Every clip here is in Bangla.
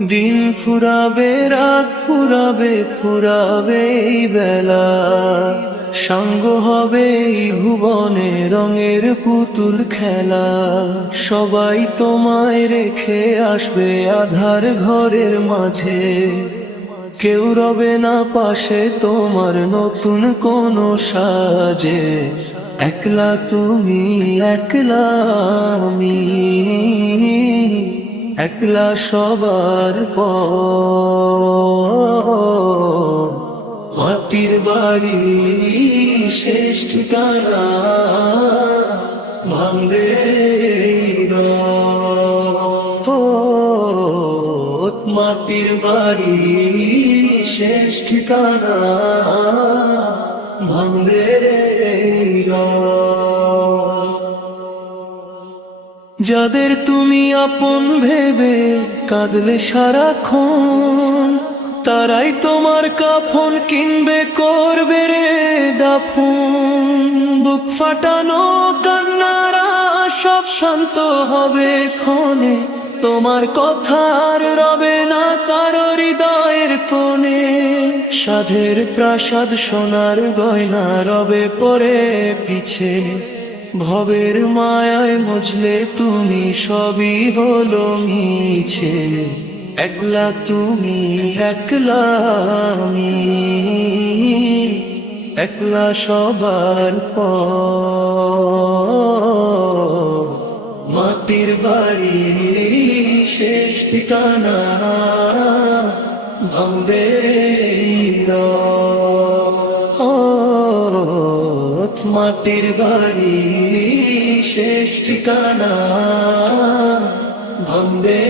দিন ফুরাবে, রাত ফুরাবে, ফুরাবে এই বেলা, সাঙ্গ হবে এই ভুবনে রঙের পুতুল খেলা। সবাই তোমায় রেখে আসবে আধার ঘরের মাঝে, কেউ রবে না পাশে তোমার নতুন কোনো সাজে। একলা তুমি, একলা আমি, একলা সবার পর। মাটির বাড়ি শেষ ঠিকানা, ভাঙবে মাটির বাড়ি শেষ ঠিকানা, ভাঙবে যাদের তুমি আপন ভেবে কাঁদলে সারাক্ষণ, তারাই তোমার কাফন কিনবে, করবে রে দাফন। বুক ফাটানো কান্নারা সব শান্ত হবে ক্ষণে, তোমার কথার রবে না কারো হৃদয়ের কোণে। সাধের প্রাসাদ সোনার গয়না রবে পরে পিছে, ভবের মায়ায় মজলে তুমি সবই হলো মিছে। একলা তুমি, একলা আমি, একলা সবার পর। মাটির বাড়ি শেষ ঠিকানা, ভাঙবে মাটির বাড়ি শেষ ঠিকানা, ভাঙবে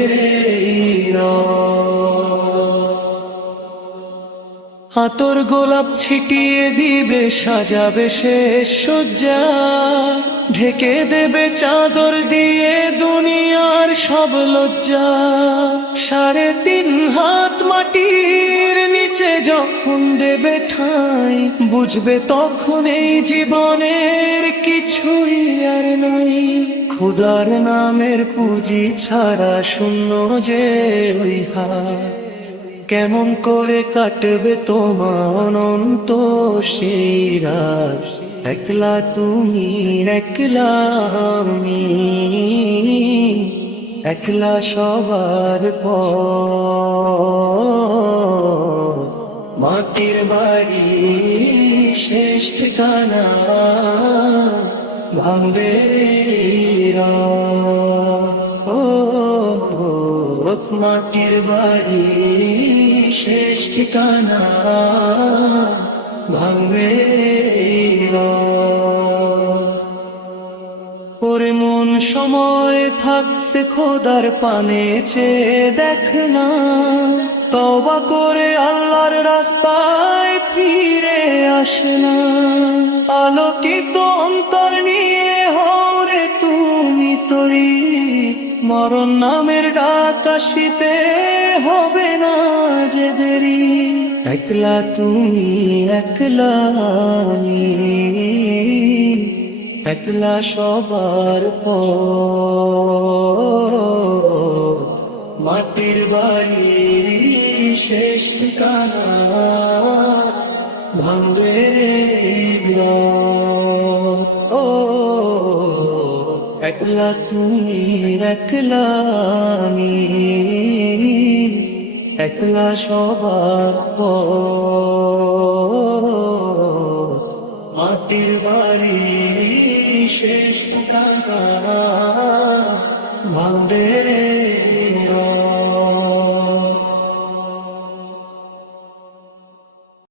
হাতর গোলাপ ছিটিয়ে দিবে, সাজাবে শেষ সজ্জা, ঢেকে দেবে চাদর দিয়ে দুনিয়ার সব লজ্জা। 3.5 হাত মাটির নিচে যখন দেবে ঠাঁই, বুঝবে তখন এই জীবনের কিছুই আর নাই। খোদার নামের পুঁজি ছাড়া শূন্য যে ওই হাত, কেমন করে কাটবে তোমার অনন্ত সেই রাত। একলা তুমি, একলা আমি, একলা সবার পর। মাটির বাড়ি শেষ ঠিকানা, ভাঙবে মাটির বাড়ি শেষ ঠিকানা, ভাঙবে ওরে মন সময় থাকতে খোদার পানে চেয়ে দেখ না, তওবা করে আল্লাহর রাস্তায় ফিরে আসে না। আলোকিত অন্তর নিয়ে হরে তুমি তরি, মরণ নামের ডাক আসিতে হবে না যে দেরি। একলা তুমি, একলা আমি, একলা সবার পর। মাটির বাড়ি শেষ ঠিকানা, ভাঙবে একলা তুমি, একলা আমি, একলা সবার পর। মাটির বাড়ি শেষ ঠিকানা, ভাঙবে